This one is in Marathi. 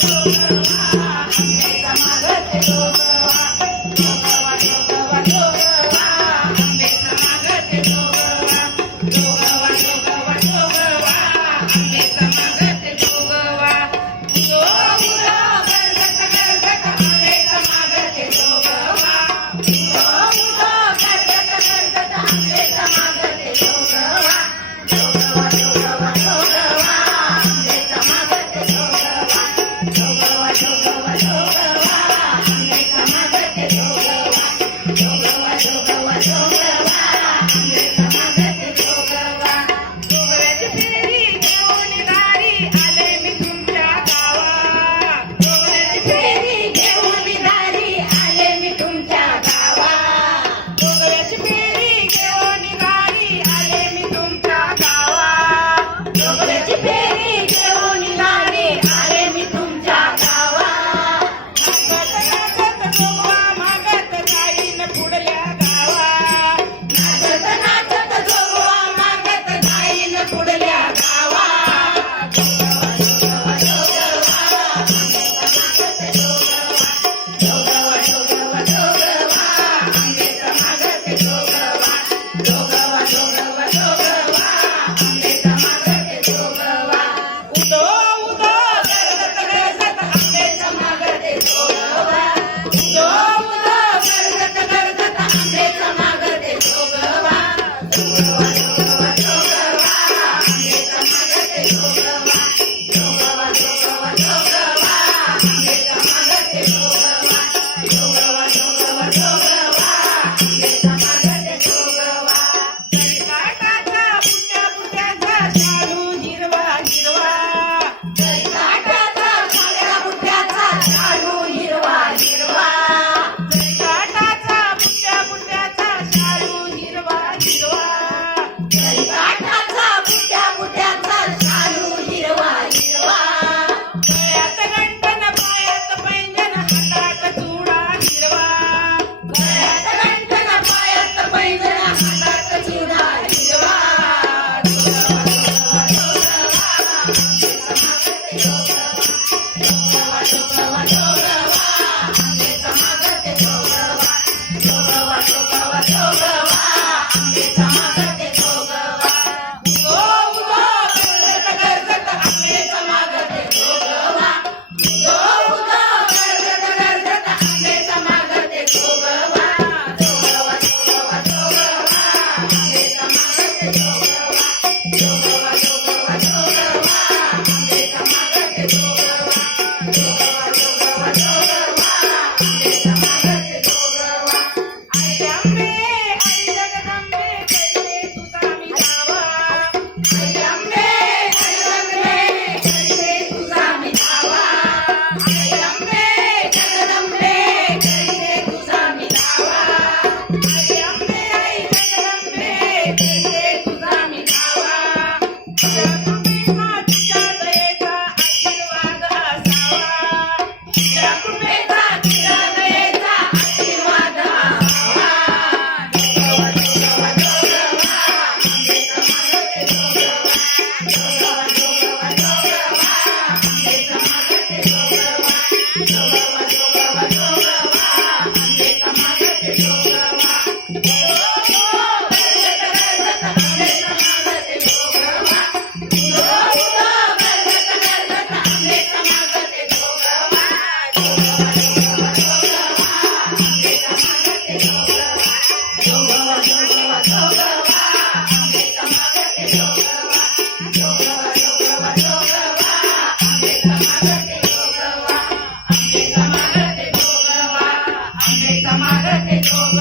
¡Gracias! तेरी आंबेचा मागते जोगवा जोगवा जोगवा आंबेचा आंबे समागते जोग